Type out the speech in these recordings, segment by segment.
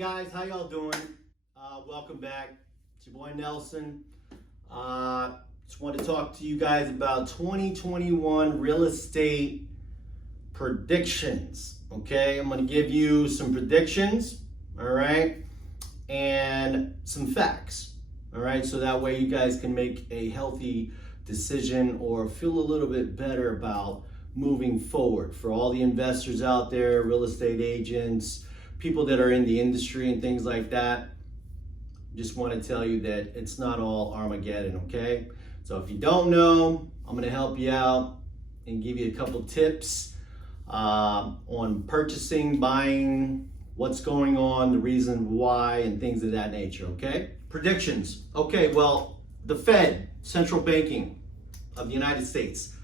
guys, how y'all doing? Welcome back. It's your boy Nelson. Just want to talk to you guys about 2021 real estate predictions. Okay, I'm going to give you some predictions, all right, and some facts, all right, so that way you guys can make a healthy decision or feel a little bit better about moving forward. For all the investors out there, real estate agents, people that are in the industry and things like that, just want to tell you that it's not all Armageddon, okay? So if you don't know, I'm going to help you out and give you a couple tips on purchasing, buying, what's going on, the reason why, and things of that nature, okay? Predictions. Okay, well, the Fed, central banking of the United States,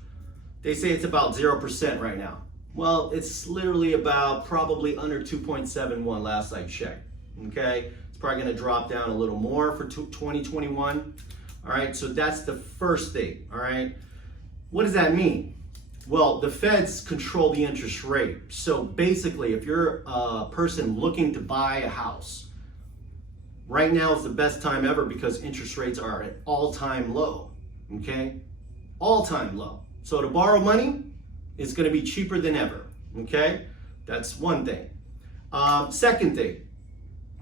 they say it's about 0% right now. Well, it's literally about probably under 2.71 last I checked, okay? It's probably gonna drop down a little more for 2021, all right? So that's the first thing, all right? What does that mean? Well, the Feds control the interest rate. So basically, if you're a person looking to buy a house, right now is the best time ever because interest rates are at all-time low, okay? All-time low. So to borrow money, it's going to be cheaper than ever, okay? That's one thing. Second thing,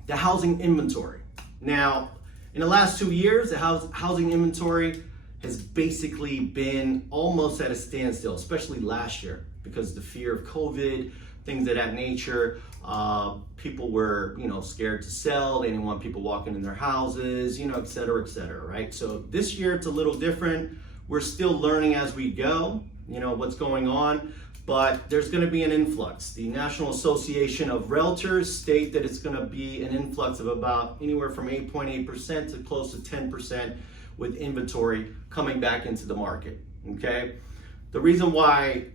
the housing inventory. Now, in the last 2 years, the housing inventory has basically been almost at a standstill, especially last year, because the fear of COVID, things of that nature. People were, scared to sell. They didn't want people walking in their houses, et cetera, right? So this year it's a little different. We're still learning as we go, what's going on, but there's going to be an influx. The National Association of Realtors state that it's going to be an influx of about anywhere from 8.8% to close to 10% with inventory coming back into the market, okay? The reason why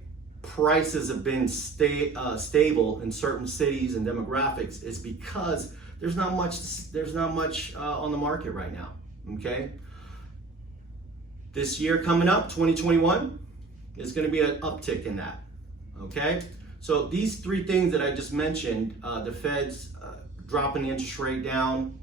prices have been stable in certain cities and demographics is because there's not much on the market right now, okay? This year coming up, 2021, is going to be an uptick in that, okay? So these three things that I just mentioned, the Fed's dropping the interest rate down,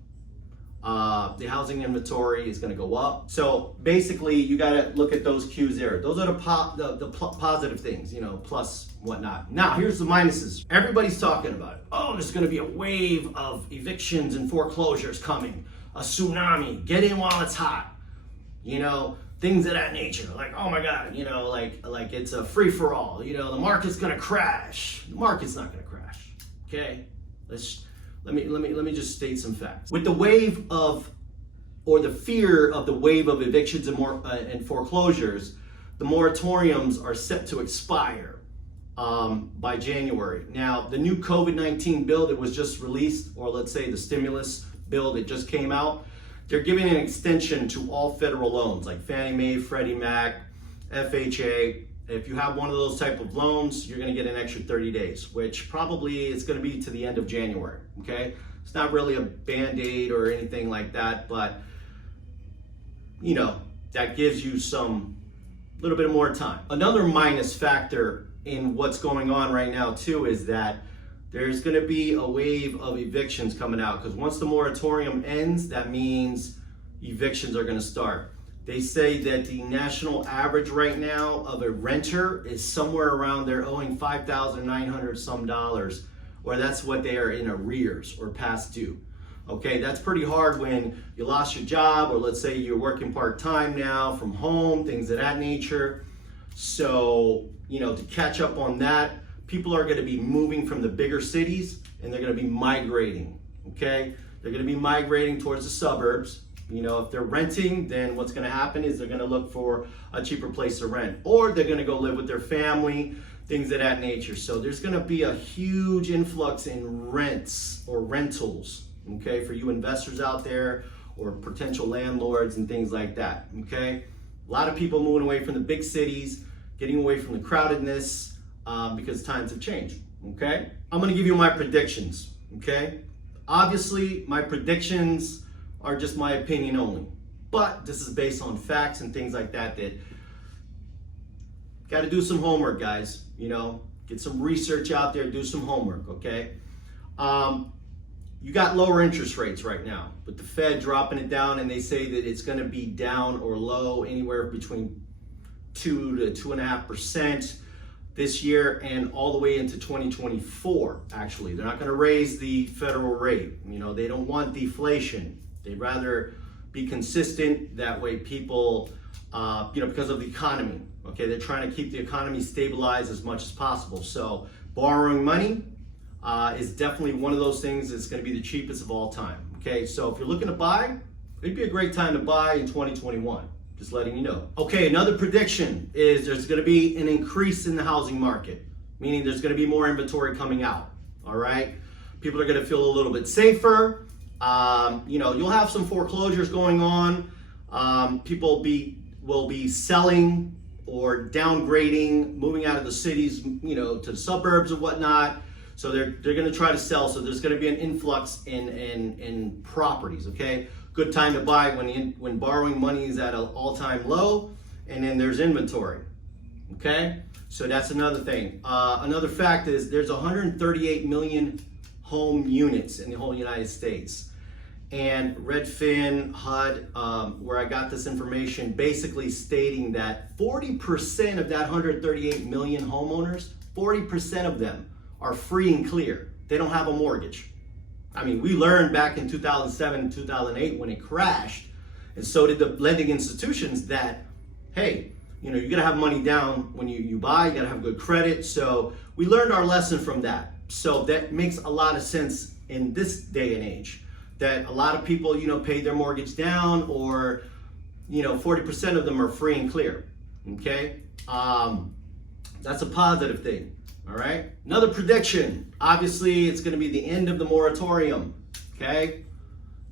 the housing inventory is going to go up. So basically, you got to look at those cues there. Those are the positive things, plus whatnot. Now, here's the minuses. Everybody's talking about it. Oh, there's going to be a wave of evictions and foreclosures coming, a tsunami. Get in while it's hot, things of that nature. Like, oh my God, like it's a free for all. The market's going to crash. The market's not going to crash. Okay, Let me just state some facts. With the wave of, or the fear of the wave of evictions and foreclosures, the moratoriums are set to expire by January. Now, the new COVID-19 bill that was just released, or let's say the stimulus bill that just came out, they're giving an extension to all federal loans like Fannie Mae, Freddie Mac, FHA. If you have one of those type of loans, you're going to get an extra 30 days, which probably is going to be to the end of January, okay? It's not really a Band-Aid or anything like that, but, that gives you some little bit more time. Another minus factor in what's going on right now, too, is that there's going to be a wave of evictions coming out because once the moratorium ends, that means evictions are going to start. They say that the national average right now of a renter is somewhere around, they're owing $5,900 some dollars, or that's what they are in arrears or past due. Okay, that's pretty hard when you lost your job, or let's say you're working part-time now from home, things of that nature. So, to catch up on that, people are going to be moving from the bigger cities and they're going to be migrating, okay? They're going to be migrating towards the suburbs. If they're renting, then what's going to happen is they're going to look for a cheaper place to rent, or they're going to go live with their family, things of that nature. So there's going to be a huge influx in rents or rentals, okay, for you investors out there or potential landlords and things like that, okay? A lot of people moving away from the big cities, getting away from the crowdedness because times have changed, okay? I'm going to give you my predictions, okay? Obviously, my predictions are just my opinion only, but this is based on facts and things like that got to do some homework, guys, get some research out there, do some homework, okay? you got lower interest rates right now, with the Fed dropping it down, and they say that it's going to be down or low anywhere between 2 to 2.5% this year and all the way into 2024. Actually, they're not going to raise the federal rate. You know, they don't want deflation. They'd rather be consistent. That way people, you know, because of the economy, okay, they're trying to keep the economy stabilized as much as possible. So borrowing money is definitely one of those things that's going to be the cheapest of all time. Okay, so if you're looking to buy, it'd be a great time to buy in 2021. Just letting you know. Okay, another prediction is there's going to be an increase in the housing market, meaning there's going to be more inventory coming out. All right, people are going to feel a little bit safer. You know, you'll have some foreclosures going on. People will be selling or downgrading, moving out of the cities, you know, to the suburbs and whatnot. So they're going to try to sell. So there's going to be an influx in properties. Okay, good time to buy when borrowing money is at an all-time low, and then there's inventory. Okay, so that's another thing. Another fact is there's 138 million home units in the whole United States. And Redfin, HUD, where I got this information, basically stating that 40% of that 138 million homeowners, 40% of them are free and clear. They don't have a mortgage. I mean, we learned back in 2007 and 2008 when it crashed, and so did the lending institutions, that, hey, you know, you gotta have money down when you buy, you gotta have good credit. So we learned our lesson from that. So that makes a lot of sense in this day and age, that a lot of people, you know, paid their mortgage down, or, you know, 40% of them are free and clear. Okay, that's a positive thing. All right, another prediction, obviously it's going to be the end of the moratorium. Okay,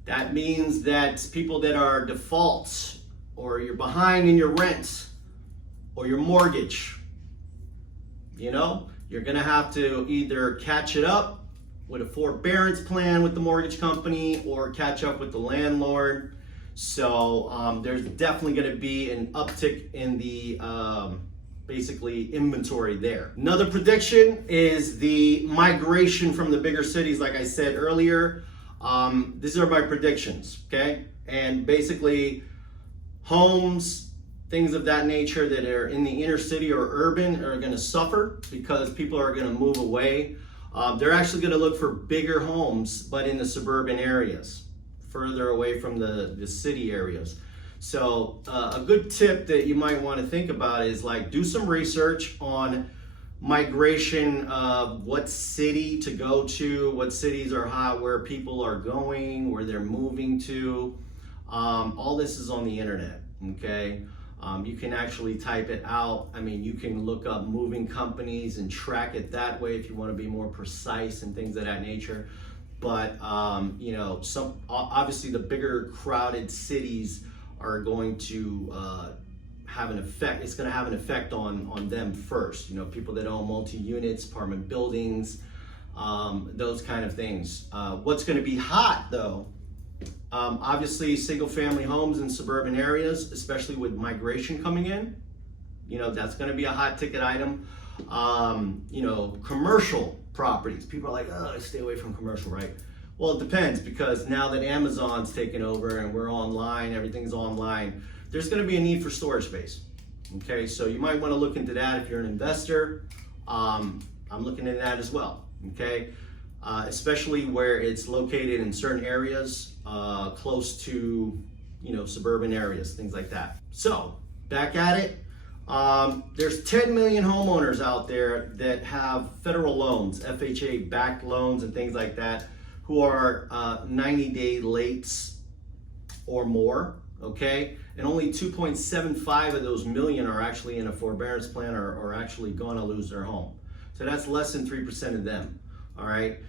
that means that people that are defaults, or you're behind in your rent or your mortgage, you know, you're going to have to either catch it up with a forbearance plan with the mortgage company, or catch up with the landlord. So there's definitely going to be an uptick in the basically inventory there. Another prediction is the migration from the bigger cities, like I said earlier. These are my predictions, okay? And basically homes, things of that nature that are in the inner city or urban are going to suffer because people are going to move away. They're actually going to look for bigger homes, but in the suburban areas, further away from the city areas. So a good tip that you might want to think about is, like, do some research on migration of what city to go to, what cities are hot, where people are going, where they're moving to. All this is on the internet, okay? You can actually type it out. I mean, you can look up moving companies and track it that way if you want to be more precise and things of that nature. But you know, obviously the bigger crowded cities are going to have an effect. It's going to have an effect on them first. You know, people that own multi-units, apartment buildings, those kind of things. What's going to be hot though? Obviously, single-family homes in suburban areas, especially with migration coming in. You know, that's going to be a hot ticket item. You know, commercial properties. People are like, oh, stay away from commercial, right? Well, it depends, because now that Amazon's taken over and we're online, everything's online, there's going to be a need for storage space. Okay, so you might want to look into that if you're an investor. I'm looking into that as well. Okay, especially where it's located in certain areas, close to, you know, suburban areas, things like that. So back at it. There's 10 million homeowners out there that have federal loans, FHA-backed loans and things like that, who are 90-day lates or more, okay? And only 2.75 of those million are actually in a forbearance plan or actually gonna lose their home. So that's less than 3% of them, all right?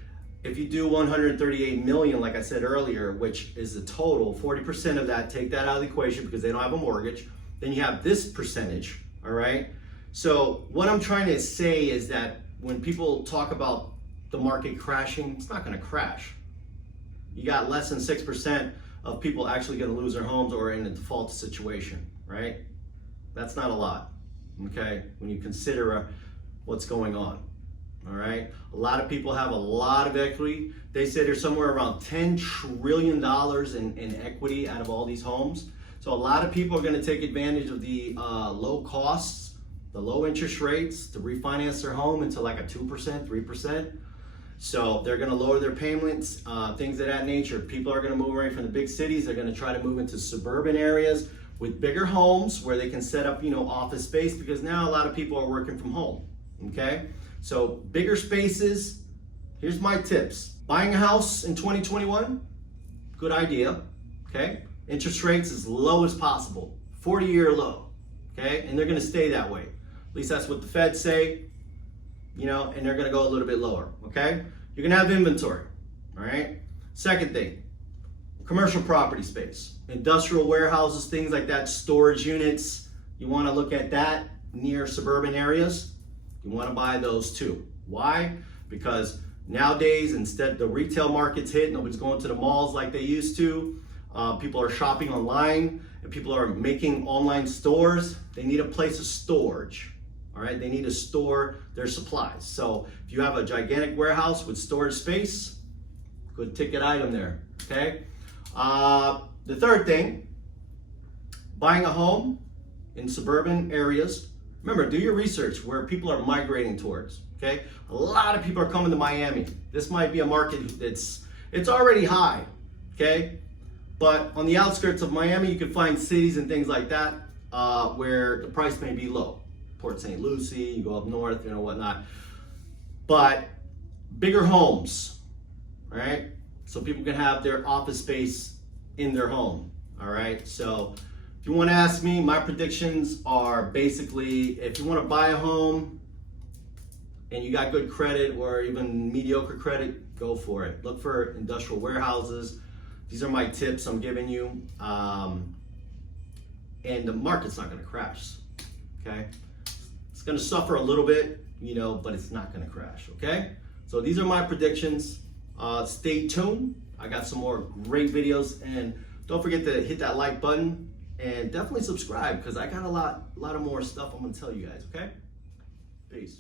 If you do 138 million, like I said earlier, which is the total, 40% of that, take that out of the equation because they don't have a mortgage. Then you have this percentage, all right? So what I'm trying to say is that when people talk about the market crashing, it's not gonna crash. You got less than 6% of people actually gonna lose their homes or in a default situation, right? That's not a lot, okay? When you consider what's going on, All right, a lot of people have a lot of equity. They say there's somewhere around $10 trillion in equity out of all these homes. So a lot of people are going to take advantage of the low costs, the low interest rates to refinance their home into like a 2%, 3%. So they're going to lower their payments, things of that nature. People are going to move away from the big cities. They're going to try to move into suburban areas with bigger homes where they can set up, office space, because now a lot of people are working from home. Okay, so bigger spaces. Here's my tips. Buying a house in 2021, good idea. Okay, interest rates as low as possible, 40-year low. Okay, and they're going to stay that way. At least that's what the Fed say. And they're going to go a little bit lower. Okay, you're going to have inventory. All right. Second thing, commercial property space, industrial warehouses, things like that, storage units. You want to look at that near suburban areas. You want to buy those too. Why? Because nowadays, instead the retail market's hit, nobody's going to the malls like they used to. People are shopping online, and people are making online stores. They need a place of storage. All right, they need to store their supplies. So if you have a gigantic warehouse with storage space, good ticket item there. Okay. The third thing, buying a home in suburban areas. Remember, do your research where people are migrating towards. Okay, a lot of people are coming to Miami. This might be a market it's already high. Okay, but on the outskirts of Miami, you can find cities and things like that where the price may be low. Port St. Lucie, you go up north, whatnot. But bigger homes, right? So people can have their office space in their home. All right, so if you want to ask me, my predictions are basically, if you want to buy a home and you got good credit or even mediocre credit, go for it. Look for industrial warehouses. These are my tips I'm giving you. And the market's not going to crash, okay? It's going to suffer a little bit, but it's not going to crash, okay? So these are my predictions. Stay tuned. I got some more great videos, and don't forget to hit that like button. And definitely subscribe, because I got a lot of more stuff I'm going to tell you guys, okay? Peace.